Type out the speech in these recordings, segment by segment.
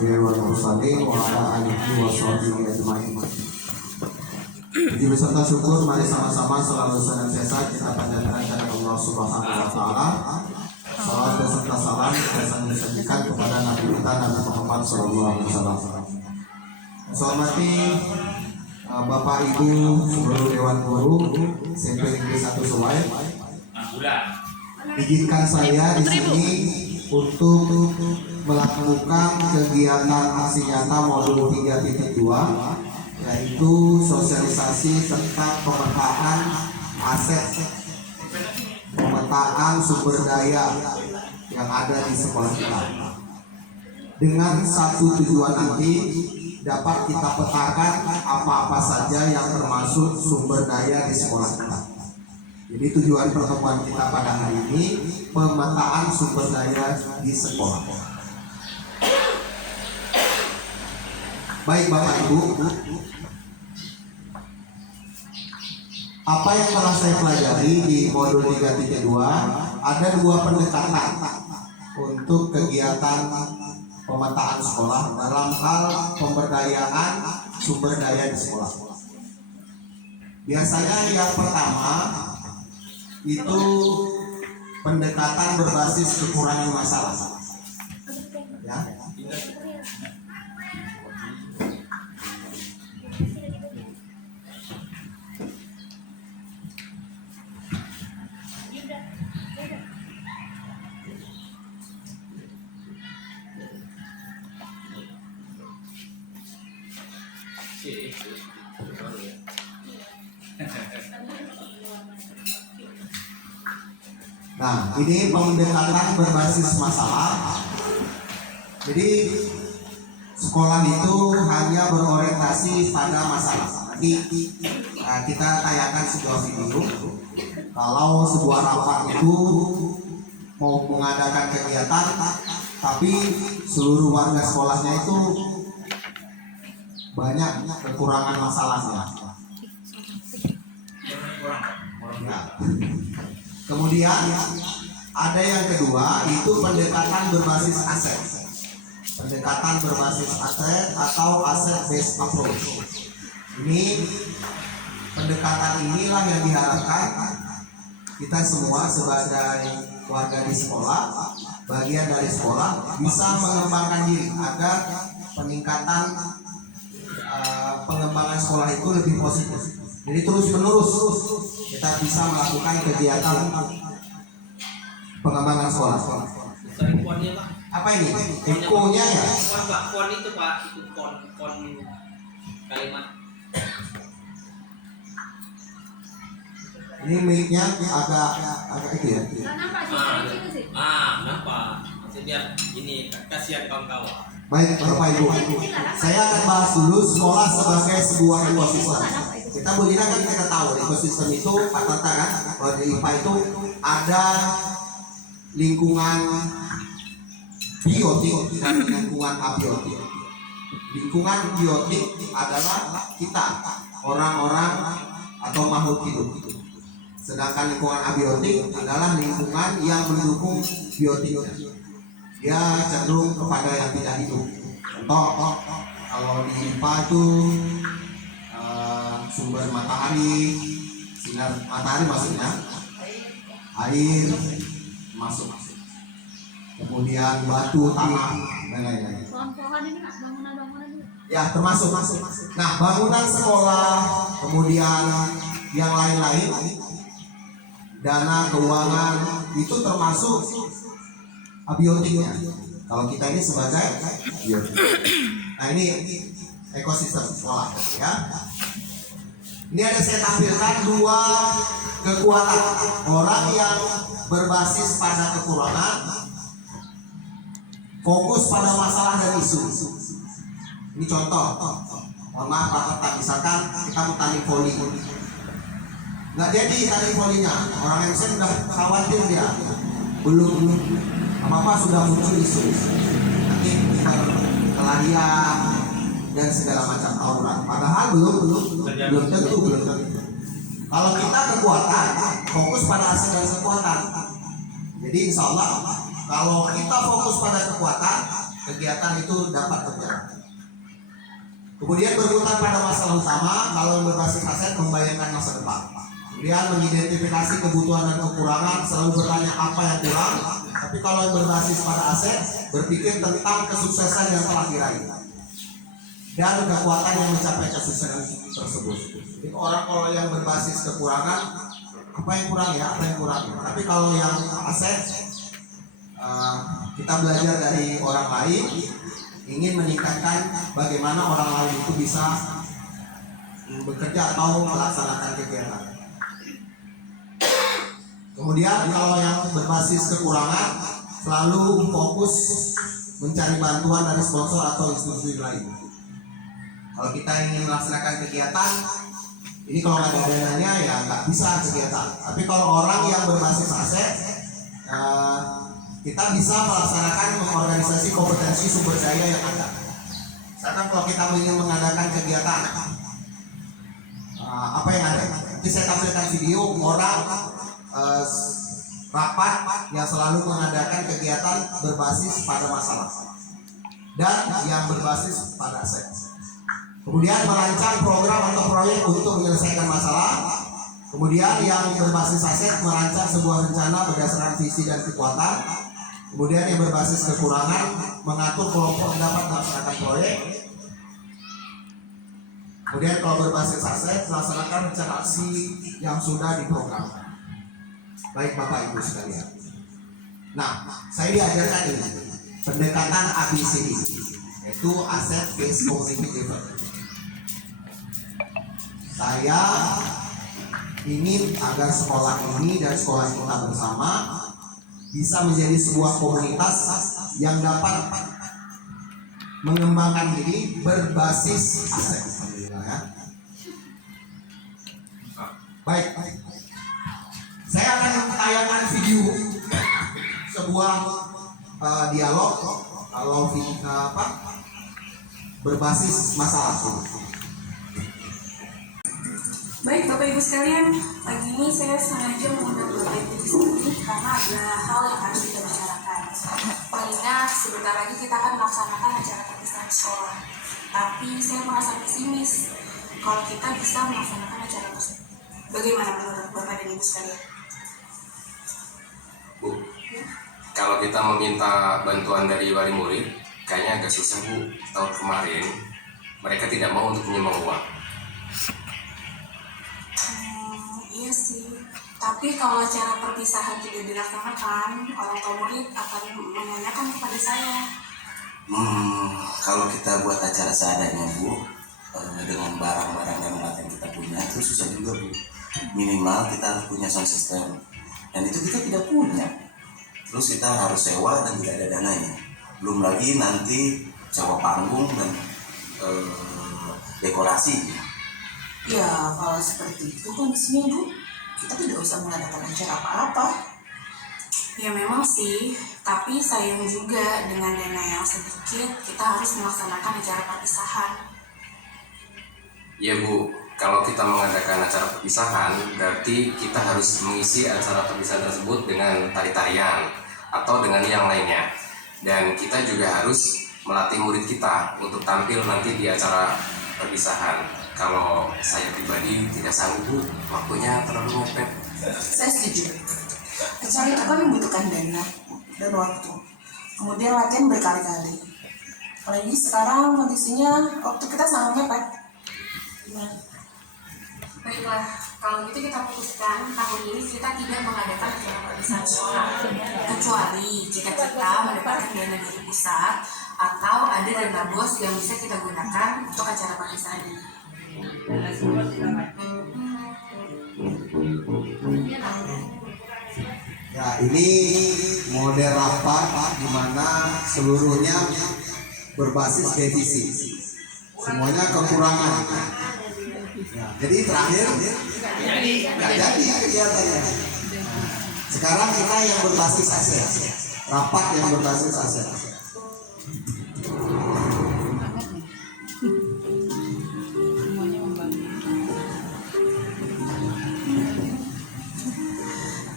anbiya'i wal mursalin wa ala alihi wa sahbihi ajma'in. Puji beserta syukur mari sama-sama selalu senantiasa kita panjatkan kepada Allah Subhanahu wa taala. Salawat beserta salam kita sampaikan kepada Nabi kita Nabi Muhammad sallallahu alaihi wasallam. Saya hormati Bapak Ibu seluruh Dewan Guru SMP Negeri 1 Suwai. Izinkan saya di sini untuk melakukan kegiatan aksi nyata modul 3.2, yaitu sosialisasi tentang pemetaan aset, pemetaan sumber daya yang ada di sekolah kita, dengan satu tujuan nanti dapat kita petakan apa-apa saja yang termasuk sumber daya di sekolah kita. Jadi tujuan pertemuan kita pada hari ini pemetaan sumber daya di sekolah. Baik Bapak Ibu, apa yang telah saya pelajari di modul 3.2, ada dua pendekatan untuk kegiatan pemetaan sekolah dalam hal pemberdayaan sumber daya di sekolah. Biasanya yang pertama itu pendekatan berbasis kekurangan masalah, ya. Nah, ini pendekatan berbasis masalah. Jadi sekolah itu hanya berorientasi pada masalah. Nanti kita tayangkan sebuah video. Kalau sebuah rapat itu mau mengadakan kegiatan, tapi seluruh warga sekolahnya itu banyak kekurangan masalahnya. Nah, kemudian ada yang kedua, itu pendekatan berbasis aset. Pendekatan berbasis aset atau asset based approach. Ini pendekatan inilah yang diharapkan kita semua sebagai warga di sekolah, bagian dari sekolah, bisa mengembangkan diri agar peningkatan pengembangan sekolah itu lebih positif. Jadi terus menerus kita bisa melakukan kegiatan pengembangan sekolah. Apa ini? Ekonya ya? Kon itu Pak, itu kon kalimat. Ini miliknya agak itu ya. Nampak. Maksudnya gini, kasihan kawan-kawan. Baik Bapak Ibu, saya akan bahas dulu sekolah sebagai sebuah ekosistem. Kita kan kita tahu ekosistem itu kata-kata kan, kalau di IPA itu ada lingkungan biotik dan lingkungan abiotik. Lingkungan biotik adalah kita, orang-orang atau makhluk hidup. Sedangkan lingkungan abiotik adalah lingkungan yang mendukung biotik. Dia cenderung kepada yang tidak hidup. Contoh, kalau di IPA itu sumber matahari, sinar matahari maksudnya, air masuk, kemudian batu, tanah, dan lain-lain. Ya, termasuk. Nah, bangunan sekolah, kemudian yang lain-lain, dana keuangan itu termasuk abiotiknya. Kalau kita ini sebagai biotik. Nah, ini ekosistem sekolah, ya. Ini ada saya tampilkan dua kekuatan orang yang berbasis pada kekurangan, fokus pada masalah dan isu. Ini contoh. Mohon maaf Pak, misalkan kita mau tanding voli, nggak jadi tanding volinya. Orang MC sudah khawatir dia, belum apa sudah muncul isu. Nanti kelarian dan segala macam tawuran. Padahal belum tentu. Kalau kita kekuatan, fokus pada aset dan kekuatan. Jadi insya Allah kalau kita fokus pada kekuatan, kegiatan itu dapat berjalan. Kemudian berputar pada masalah utama, kalau yang berbasis aset membayangkan masa depan. Kemudian mengidentifikasi kebutuhan dan kekurangan, selalu bertanya apa yang kurang. Tapi kalau yang berbasis pada aset, berpikir tentang kesuksesan yang telah diraih dan kekuatan yang mencapai kesuksesan tersebut. Jadi orang kalau yang berbasis kekurangan, apa yang kurang ya, apa yang kurang. Tapi kalau yang aset, kita belajar dari orang lain, ingin meningkatkan bagaimana orang lain itu bisa bekerja atau melaksanakan kegiatan. Kemudian kalau yang berbasis kekurangan, selalu fokus mencari bantuan dari sponsor atau institusi lain. Kalau kita ingin melaksanakan kegiatan, ini kalau nggak ada dananya ya nggak bisa kegiatan. Tapi kalau orang yang berbasis aset, kita bisa melaksanakan organisasi kompetensi sumber daya yang ada. Misalkan kalau kita ingin mengadakan kegiatan, apa yang ada? Nanti saya tampilkan video orang rapat yang selalu mengadakan kegiatan berbasis pada masalah dan yang berbasis pada aset. Kemudian merancang program atau proyek untuk menyelesaikan masalah. Kemudian yang berbasis aset merancang sebuah rencana berdasarkan visi dan kekuatan. Kemudian yang berbasis kekurangan mengatur kelompok yang dapat melaksanakan proyek. Kemudian kalau berbasis aset melaksanakan rencana aksi yang sudah diprogramkan. Baik Bapak Ibu sekalian. Nah, saya diajarkan ini pendekatan ABCD, yaitu Asset Based Community Development. Saya ingin agar sekolah ini dan sekolah kita bersama bisa menjadi sebuah komunitas yang dapat mengembangkan diri berbasis aset. Baik. Saya akan tayangkan video sebuah dialog kalau berbasis masalah. Baik Bapak Ibu sekalian, pagi ini saya sengaja mengundang Bapak Ibu di sini karena ada hal yang harus kita bicarakan. Mengingat sebentar lagi kita akan melaksanakan acara perpisahan sekolah. Tapi saya merasa pesimis kalau kita bisa melaksanakan acara tersebut. Bagaimana menurut Bapak dan Ibu sekalian? Bu, kalau kita meminta bantuan dari wali murid, kayaknya agak susah Bu. Tahun kemarin, mereka tidak mau untuk menyumbang uang. Iya sih, tapi kalau acara perpisahan tidak dilaksanakan, orang tua murid akan menanyakan kepada saya. Kalau kita buat acara seadanya Bu, dengan barang-barang dan alat yang kita punya, itu susah juga Bu. Minimal kita harus punya sound system. Dan itu kita tidak punya. Terus kita harus sewa dan tidak ada dananya. Belum lagi nanti sewa panggung dan dekorasi. Ya kalau seperti itu kondisinya Bu, kita tidak usah mengadakan acara apa-apa. Ya memang sih, tapi sayang juga dengan dana yang sedikit kita harus melaksanakan acara perpisahan. Iya Bu, kalau kita mengadakan acara perpisahan, berarti kita harus mengisi acara perpisahan tersebut dengan tari-tarian atau dengan yang lainnya. Dan kita juga harus melatih murid kita untuk tampil nanti di acara perpisahan. Kalau saya pribadi tidak sanggup Bu, waktunya terlalu mepet. Saya setuju. Acara itu kan membutuhkan dana dan waktu. Kemudian latihan berkali-kali. Apalagi sekarang kondisinya waktu kita sangat mepet. Gimana? Baiklah, kalau gitu kita putuskan tahun ini kita tidak mengadakan acara perpisahan sekolah, kecuali jika kita mendapatkan dana dari pusat atau ada dana bos yang bisa kita gunakan untuk acara perpisahan ini. Ya, ini model rapat di mana seluruhnya berbasis defisit. Semuanya kekurangan. Ya, jadi terakhir nggak jadi kegiatannya. Sekarang kita yang berbasis aset, rapat yang berbasis aset.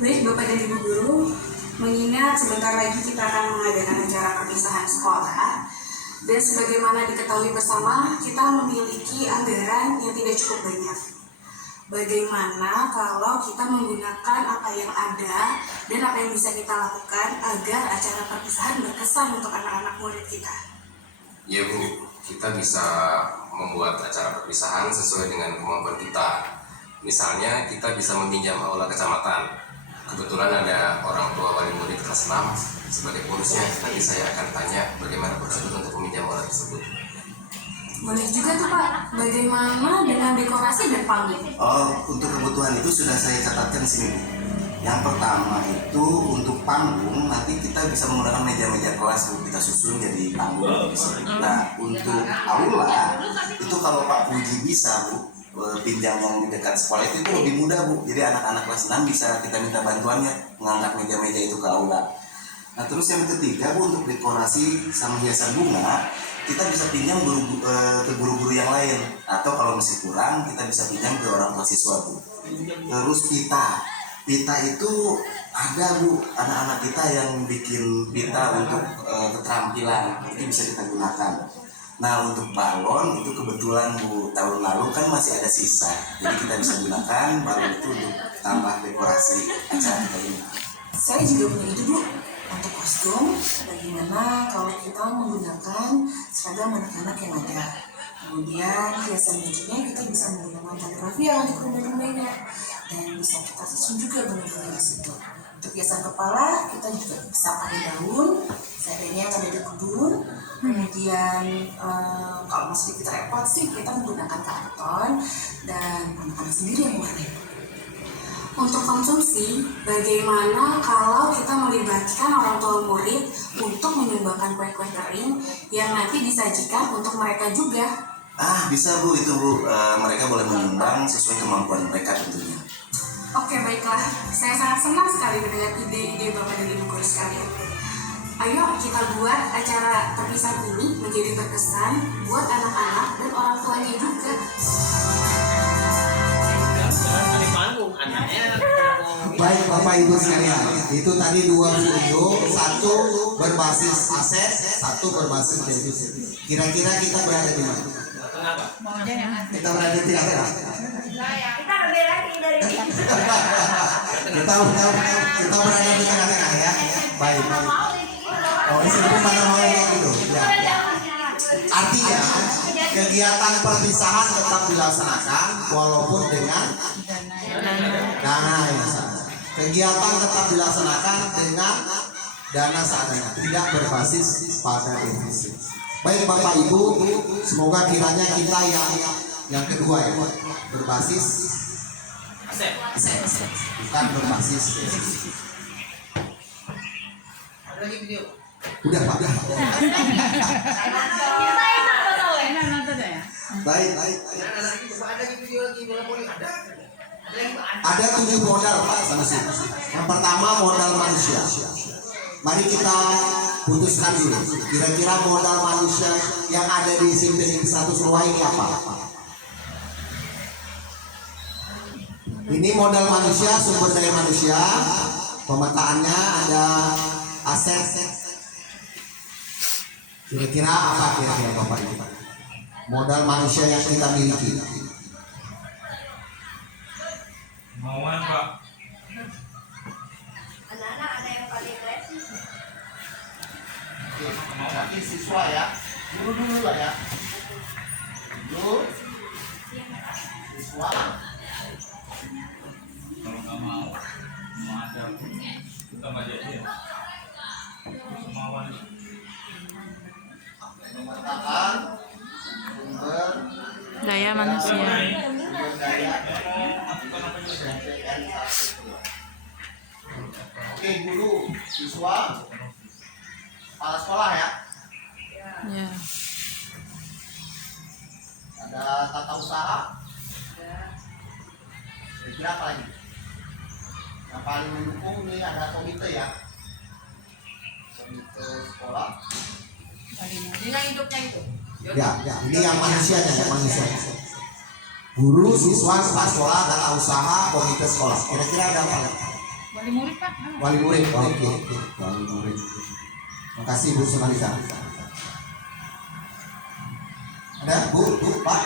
Baik Bapak dan Ibu Guru, mengingat sebentar lagi kita akan mengadakan acara perpisahan sekolah, Dan sebagaimana diketahui bersama, kita memiliki anggaran yang tidak cukup banyak. Bagaimana kalau kita menggunakan apa yang ada dan apa yang bisa kita lakukan agar acara perpisahan berkesan untuk anak-anak murid kita? Ya Bu, kita bisa membuat acara perpisahan sesuai dengan kemampuan kita. Misalnya kita bisa meminjam aula kecamatan. Kebetulan ada orang tua wali murid kelas 6 sebagai pengurusnya. Nanti saya akan tanya bagaimana prosedur untuk meminjam aula tersebut. Boleh juga tuh Pak, bagaimana dengan dekorasi dan panggung? Oh, untuk kebutuhan itu sudah saya catatkan di sini, Bu. Yang pertama itu untuk panggung, nanti kita bisa menggunakan meja-meja kelas, Bu. Kita susun jadi panggung di sini. Nah, untuk aula itu kalau Pak Puji bisa, Bu, pinjam yang di dekat sekolah itu lebih mudah, Bu. Jadi anak-anak kelas 6 bisa kita minta bantuannya mengangkat meja-meja itu ke aula. Nah, terus yang ketiga, Bu, untuk dekorasi sama hiasan bunga, kita bisa pinjam ke guru-guru yang lain, atau kalau masih kurang kita bisa pinjam ke orang tua siswa, Bu. Terus pita itu ada, Bu, anak-anak kita yang bikin pita untuk keterampilan, itu bisa kita gunakan. Nah, untuk balon itu kebetulan, Bu, tahun lalu kan masih ada sisa, jadi kita bisa gunakan balon itu untuk tambah dekorasi acara kita ini. Saya juga punya ide, Bu. Untuk kostum, bagaimana kalau kita menggunakan seragam anak-anak yang ada. Kemudian hiasan bajunya kita bisa menggunakan tali rafia untuk rumah-rumahnya, dan bisa kita susun juga benang-benang di situ. Untuk hiasan kepala kita juga bisa pakai daun, seadanya yang ada di kebun. Kemudian kalau masih kita repot sih kita menggunakan karton dan anak-anak sendiri yang warnain. Untuk konsumsi, bagaimana kalau kita melibatkan orang tua murid untuk menyumbangkan kue-kue kering yang nanti disajikan untuk mereka juga? Bisa, Bu, itu, Bu. Mereka boleh menyumbang sesuai kemampuan mereka tentunya. Oke, baiklah. Saya sangat senang sekali mendengar ide-ide Bapak dan Ibu guru sekalian. Ayo kita buat acara perpisahan ini menjadi berkesan buat anak-anak dan orang tuanya juga. Dari panggung anaknya. Baik Bapak Ibu sekalian, itu tadi dua video, satu berbasis aset, satu berbasis defisit. Kira-kira kita berada di mana? Kita berada di tengah-tengah. Kita lebih lagi dari Kita berada di tengah-tengah ya. Baik. Oh, ini sebelum mana mau yang itu? Ya. Artinya kegiatan perpisahan tetap dilaksanakan walaupun dengan dana yang sama. Kegiatan tetap dilaksanakan dengan dana seadanya, tidak berbasis pada defisit. Baik Bapak Ibu, semoga kiranya kita yang kedua ya, berbasis aset, bukan berbasis defisit. Ada lagi video. Udah Pak. Baik. Ada lagi video lagi bola voli ada. Ada 7 modal Pak Sanusi. Yang pertama modal manusia. Mari kita putuskan dulu. Kira-kira modal manusia yang ada di SIMPEN 100 Ruah ini apa? Ini modal manusia, sumber daya manusia. Pemetaannya ada aset. Kira-kira apa kira-kira Bapak Ibu? Modal manusia yang kita miliki. Mauan Pak. anak-anak ada yang paling keren. Nanti siswa ya, dulu lah ya. Dulu siswa. Kalau nggak mau ada kita aja ya. Kemauan. Pemetakan sumber Daya manusia. daya. Oke, guru, siswa, kepala sekolah ya. Ya. Ada tata usaha. Kira-kira apa lagi? Yang paling mendukung ini ada komite ya. Komite sekolah. Nilai hidupnya itu. Ya, ini yang manusianya, Guru, siswa, kepala sekolah, tata usaha, komite sekolah. Kira-kira ada apa lagi? Wali murid Pak. Wali murid. Oke. Wali murid. Terima kasih Bu Sunalisa. Bu, Pak.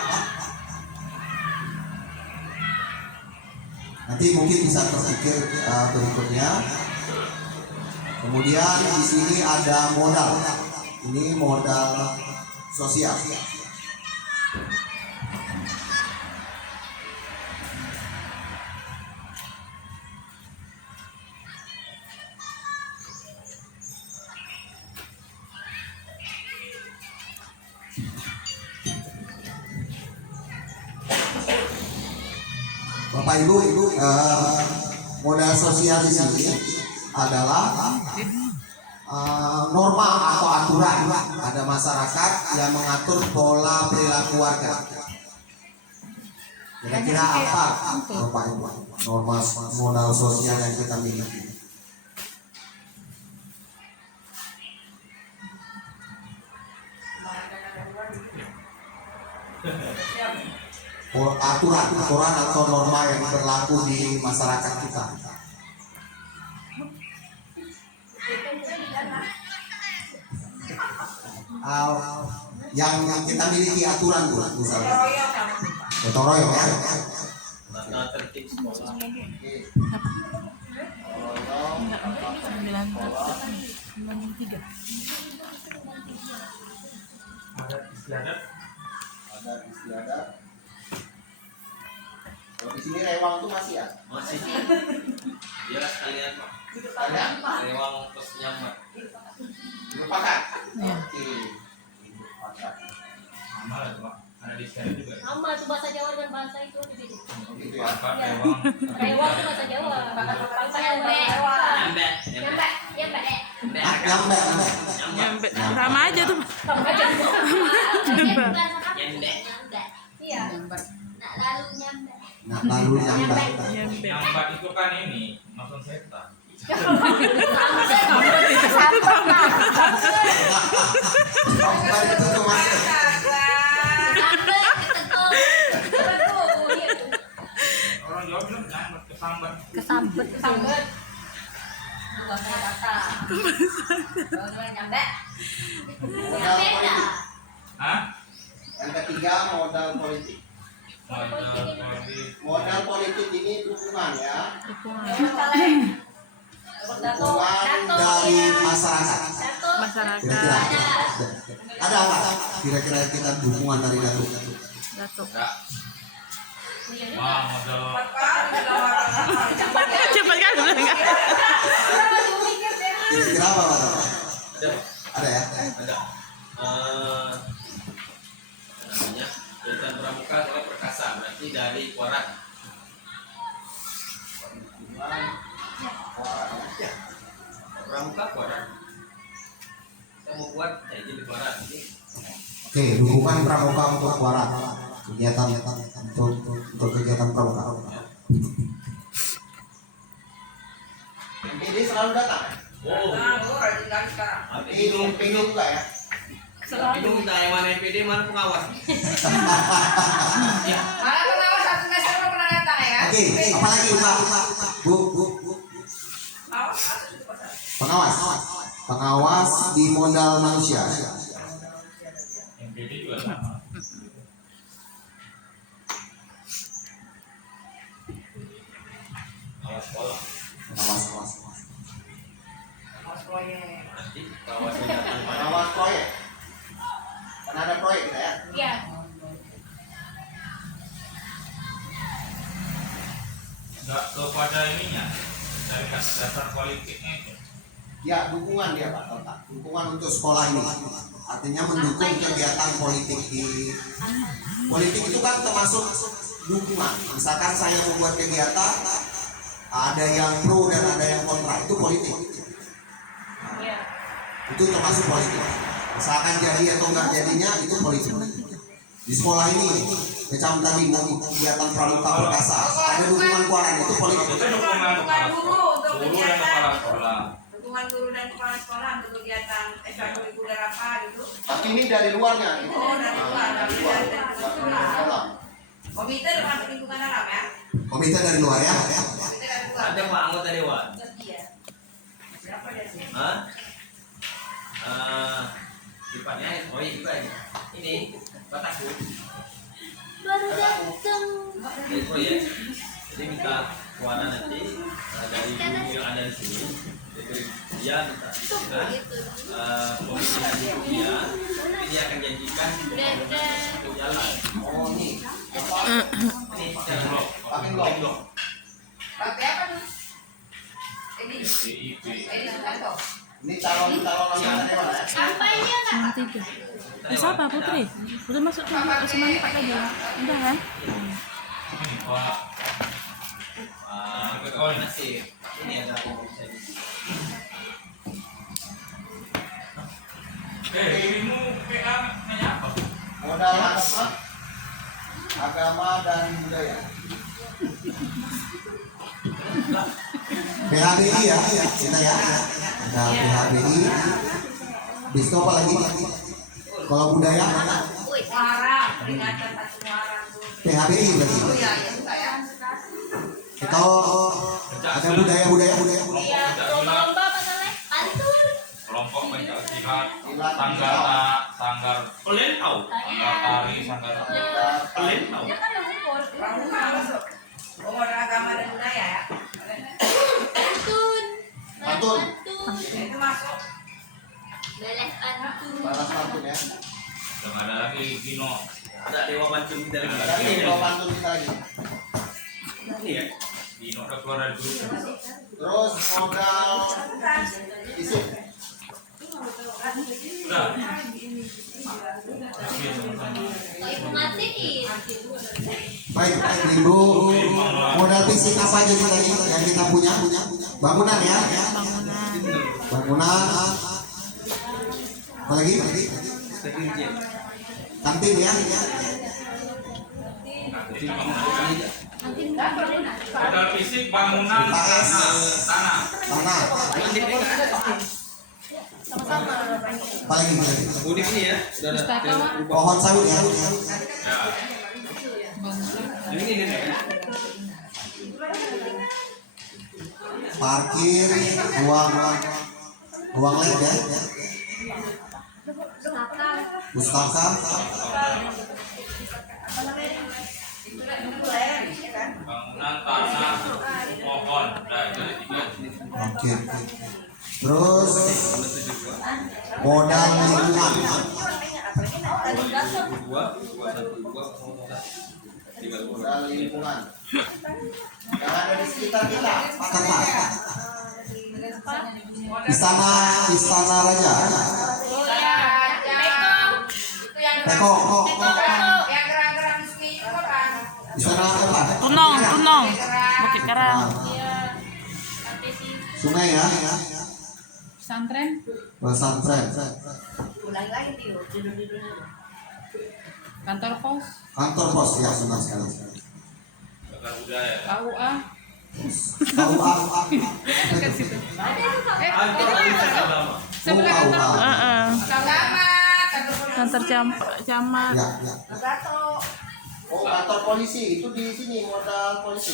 Nanti mungkin bisa terpikir berikutnya. Kemudian di sini ada modal. Ini modal sosial. Bapak Ibu, modal sosial di sini adalah norma atau aturan pada masyarakat yang mengatur pola perilaku warga. Kira-kira apa Bapak Ibu norma modal sosial yang kita miliki? Aturan atau norma yang berlaku di masyarakat kita. Yang kita miliki aturan Bu, misalnya. Gotong royong ya. Tata tertib sekolah. Ada istiadat. Kalau di sini rewang itu masih ya? Masih. Dia sekalian Pak. Sekalian? Rewang plus nyambat. Dilupakan? Iya. Oke. Dilupakan. Sama lah tuh Pak. Ada di sana juga. Sama tuh bahasa Jawa dengan bahasa itu beda. Gitu ya. Pak, Iya. Rewang. Rewang itu bahasa Jawa. Bahasa Nyambe. Nyambat. Nyambe. Nyambe. Nyambe. Nyampe. Sama aja tuh. Nyambe. Iya. Nak lalu nyambe. Nah, lalu nyambe. Nyampe. Nyambat itu kan ini nonton setan. Nyambe itu tuh Mas. Orang Jawa bilang nyambat kesambat. Kesambet. Bukan kata. Kalau nyambe. Modal politik. Hah? Yang ketiga modal politik. Modal politik ini dukungan ya. Dukungan dari masyarakat. Masyarakat. Kira-kira ada apa? Kira-kira kita dukungan dari Datuk. Datuk. Enggak. Wah, modal Cepat kan udah enggak. Kira-kira apa Pak? Ada. Ada ya? Ada. Namanya kegiatan pramuka soal perkasa berarti dari Warat. Pramuka Warat. Kita mau buat jadi Warat ini. Oke, dukungan pramuka untuk warat. Kegiatan untuk kegiatan pramuka. MPD selalu datang. Oh, PD juga ya. itu kita yang mana MPD mana pengawas. Ya. Malah pengawas satu semester lo pernah datang ya? Oke, apalagi Pak? Bu. Pengawas di modal manusia. MPD juga sama. Pengawas sekolah. Pengawas. Nanti pengawas yang datang mana? Pengawas proyek. Kan ada proyek kita ya. Iya. Enggak kepada ininya dari dasar politiknya itu. Ya, dukungan dia Pak, Total. Dukungan untuk sekolah ini. Artinya mendukung kegiatan politik di politik itu kan termasuk dukungan. Misalkan saya membuat kegiatan, ada yang pro dan ada yang kontra, itu politik. Iya. Itu termasuk politik. Misalkan jadi atau enggak jadinya itu politik. Di sekolah ini, macam tadi mau kegiatan pramuka perkasa, ada dukungan kuaran itu politik. Itu dukungan kepala sekolah. untuk Guru dan kegiatan. kepala sekolah. Dukungan guru dan kepala sekolah untuk kegiatan ekstrakurikuler apa gitu. Tapi ini dari luarnya. Gitu. Oh, dari luar, dari luar, dari Dari sekolah. Komite termasuk lingkungan dalam ya? Komite dari luar ya. Komite dari luar. Ada Pak anggota dewan. Iya. Siapa dia sih? Hah? Sifatnya proyek juga ini. Ini Bataku Baru datang. dari proyek. Jadi minta warna nanti dari buku yang ada di sini. Jadi dia minta pemilihan buku dia akan janjikan untuk jalan. Oh ini. Ini jalan Pakai blok. Pakai apa tuh? Ini DIP. ini Sukanto. Ini calon anggota dewan ya. Sampainya nggak? Yang tiga. Siapa Putri? Udah masuk tuh semuanya Pak tadi. Udah kan? Pak. koordinasi. Ini ada pemeriksaan di sini. Dirimu PA nanya apa? Modal agama dan budaya. PHBI ya, kita ya. Ada PHBI. Bis itu apa lagi? Kalau budaya Muara, peringatan Pacu Muara tuh. PHBI berarti. Oh iya, ya suka ya. Kalau ada budaya. Iya, lomba-lomba apa namanya? Pantun. Kelompok pencak silat, sanggar Kalian tahu? sanggar tari, sanggar Kalian tahu? Dia kan yang ukur. Pramuka masuk. Pemuda agama dan budaya ya. Pantun. Pantun. Itu masuk. Beles pantun. Balas pantun ya. dan ada lagi Gino. Ada dewa pantun kita lagi. Tapi kalau pantun kita lagi. Ini ya. Gino udah keluar dari grup. Terus modal isu. Udah. Ibu matiin. Baik, Ibu. Modal fisik apa aja sih tadi yang kita punya? Bangunan ya. Bangunan. Apa lagi? Kantin ya. Modal fisik, bangunan, tanah. Tanah. Apa lagi? Unik ini ya. Sudah ada. Pohon sawit ya. Ini Parkir, uang led ya. Pustaka. Bangunan, tanah, pohon. Udah, itu ada tiga. Oke. Terus modal lingkungan. Modal lingkungan. Yang ada di sekitar kita. Kata. Istana Raja. Teko. Yang gerang-gerang resmi itu kan. Istana apa? Tunong. Bukit Karang. Sungai ya. Pesantren. Pesantren. Ulangi lagi Tio. Kantor pos. Kantor pos ya, benar sekali. Bakar budaya. KUA. Tahu Sebelah kantor. Selamat. Kantor camat. Ya. Gato. Oh, kantor polisi itu di sini modal polisi.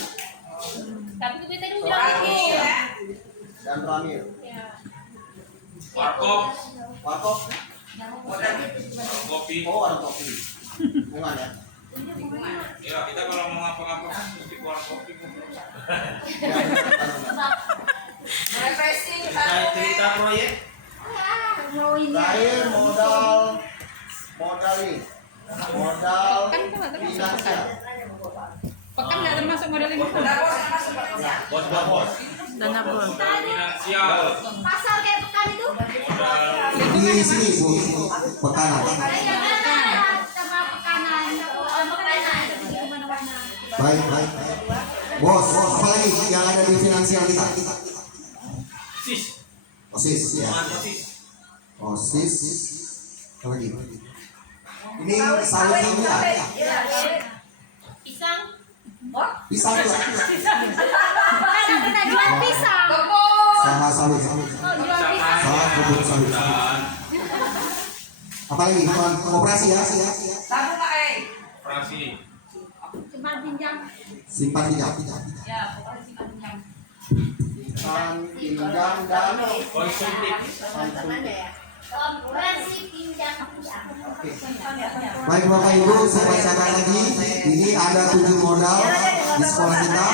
Tapi kita dulu Lagi ya. Dan Ramil. Warkop, Wakop. kopi. Oh, warung kopi. Bungan ya. Ya, kita kalau mau ngapa-ngapa mesti keluar kopi. Refreshing. cerita proyek. Terakhir modal ini. Modal finansial. Pekan nggak termasuk modal ini. Bos. Dana bos. Finansial, Pasar kayak pekan itu. modal Di sini Bu, pekanan. Sama pekanan. Makanan. Kemana-mana. Baik. Bos, apa lagi yang ada di finansial kita? Sis. OSIS ya. Sis. OSIS. Apa lagi? Ini sawit ya. Pisang. Pisang tuh. Ada pernah jual pisang. Sama sawit. Oh, jual pisang. Sama kebun sawit. dan Apa lagi? Koperasi ya. Satu Pak operasi. Simpan pinjam. Simpan pinjam. Ya, pokoknya simpan pinjam. Simpan pinjam dan Konsumtif. konsumtif. Konversi pinjam. Baik Bapak Ibu, saya bacakan lagi. Ini ada 7 modal di sekolah kita.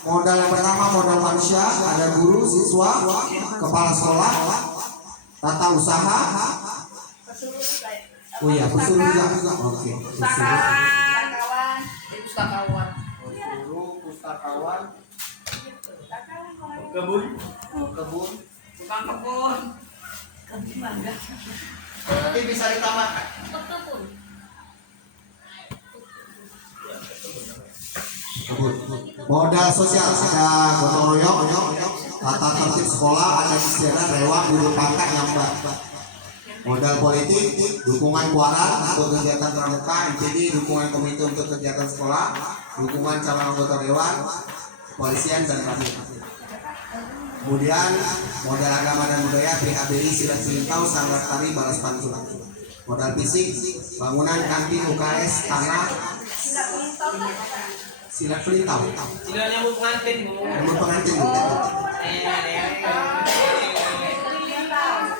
Modal yang pertama modal manusia, ada guru, siswa, kepala sekolah, tata usaha. Oh iya, pesuruh juga. Oke. Guru, pustakawan, Kebun. Nanti bisa ditambahkan. Betul. Modal sosial ada gotong royong, tata tertib sekolah, ada istiadat, rewang, guru pangkat, nyambat. Modal politik, dukungan kuaran untuk kegiatan pramuka, MPD, dukungan komite untuk kegiatan sekolah, dukungan calon anggota dewan, kepolisian dan pramuka. Kemudian modal agama dan budaya, PHBI, silat silintau, sanggar tari, balas pantun. Modal fisik, bangunan, kantin, UKS, tanah, silat pelintau. Tidak nyambung pengantin. Nomor pengantin.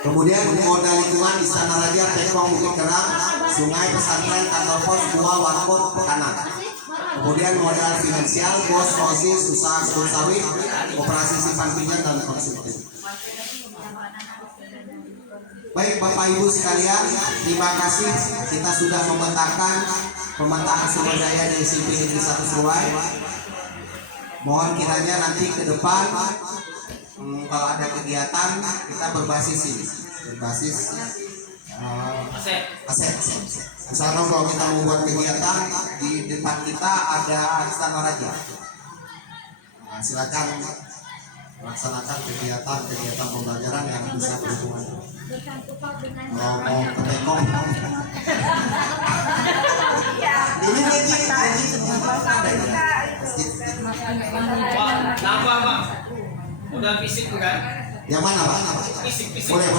Kemudian modal lingkungan, istana raja, pekong, bukit kerang, sungai, pesantren, kantor pos, gua, warkop, kanan. Kemudian modal finansial, bos, osis, usaha kebun sawit, operasi simpan pinjam dan konsultasi. Baik Bapak Ibu sekalian, terima kasih kita sudah memetakan pemetaan sumber daya di SMP Negeri 1 Seruai. Mohon kiranya nanti ke depan kalau ada kegiatan kita berbasis ini, berbasis aset. Misalkan kalau kita membuat kegiatan di depan kita ada istana raja, nah, silakan melaksanakan kegiatan pembelajaran yang bisa berhubungan. Mau ke Bengkong. Ini Nambah Pak. Modal fisik bukan? yang mana Pak? Fisik. Boleh.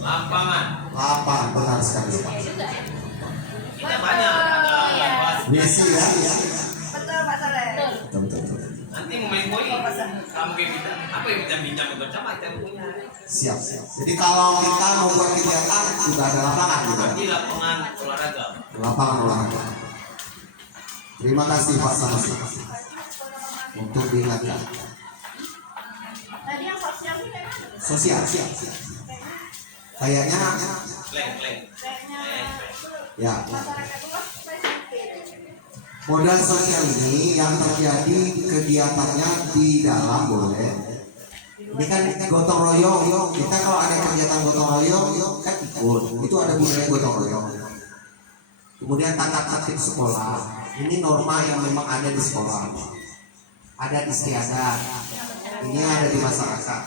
Lapangan. Lapang, benar sekali. Kita banyak ada lapangan. Besi ya. Betul. Betul. Nanti mau main volley. Kamu kayak kita. Apa yang kita pinjam untuk sama kita punya. Siap. Jadi kalau kita mau buat kegiatan sudah ada lapangan gitu. Nanti lapangan olahraga. Lapangan olahraga. Terima kasih Pak Samasi untuk diingatkan. Tadi yang sosial ini kayak mana? Sosial. Kayaknya Kleng. ya. Modal sosial ini yang terjadi kegiatannya di dalam boleh. Ini kan gotong royong. Kita kalau ada kegiatan gotong royong kan ikut. Itu ada budaya gotong royong. Kemudian tata tertib sekolah. Ini norma yang memang ada di sekolah. Ada di istiadat. Ini ada di masyarakat.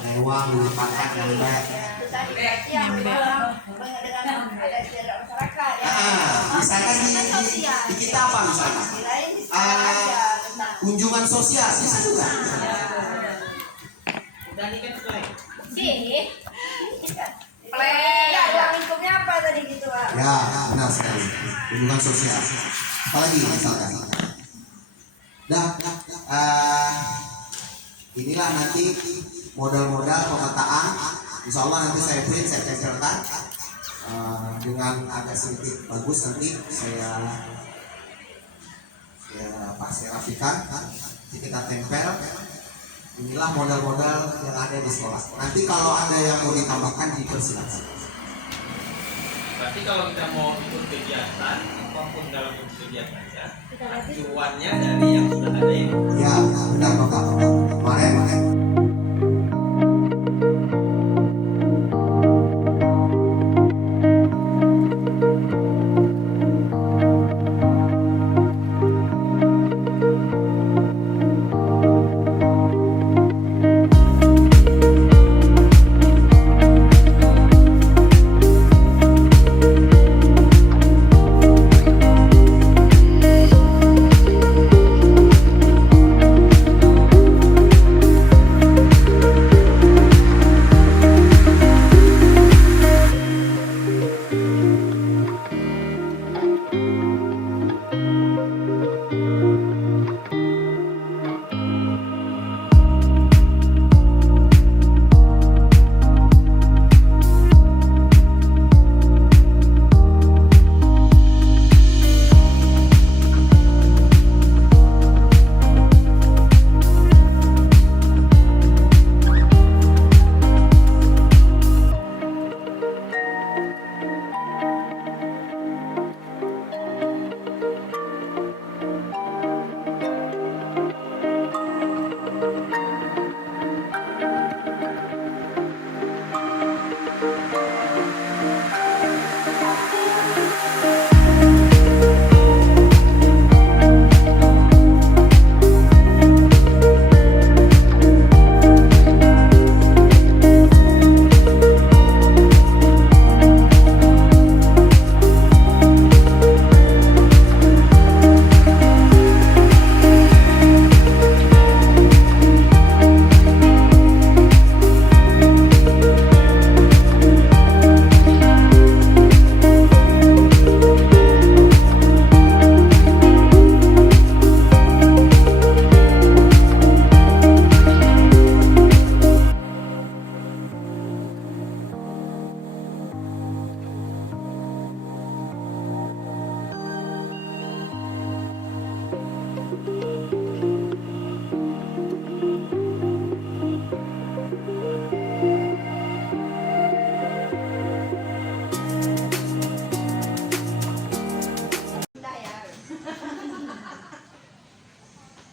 Lewang, guru pangkat, nyambat. Misalkan di kita apa misalkan? Kunjungan sosial bisa juga. Dan ini kan kleng. Lingkupnya apa tadi gitu Pak? Ya, benar sekali. Kunjungan sosial. Apalagi misalkan. Inilah nanti modal-modal pemetaan. Insya Allah nanti saya print, saya tempelkan dengan agak sedikit bagus nanti saya rapikan. Nanti kita tempel. Inilah modal-modal yang ada di sekolah. Nanti kalau ada yang mau ditambahkan dipersilakan. Berarti kalau kita mau ikut kegiatan, apapun dalam kegiatannya, acuannya dari yang sudah ada ini. Ya, benar Bapak. Kemarin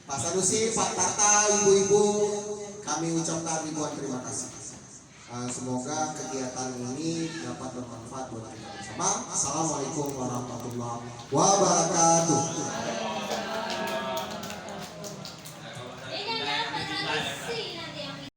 Pak Sanusi, Pak Tata, ibu-ibu, kami ucapkan ribuan terima kasih. Semoga kegiatan ini dapat bermanfaat buat kita bersama. Assalamualaikum warahmatullahi wabarakatuh.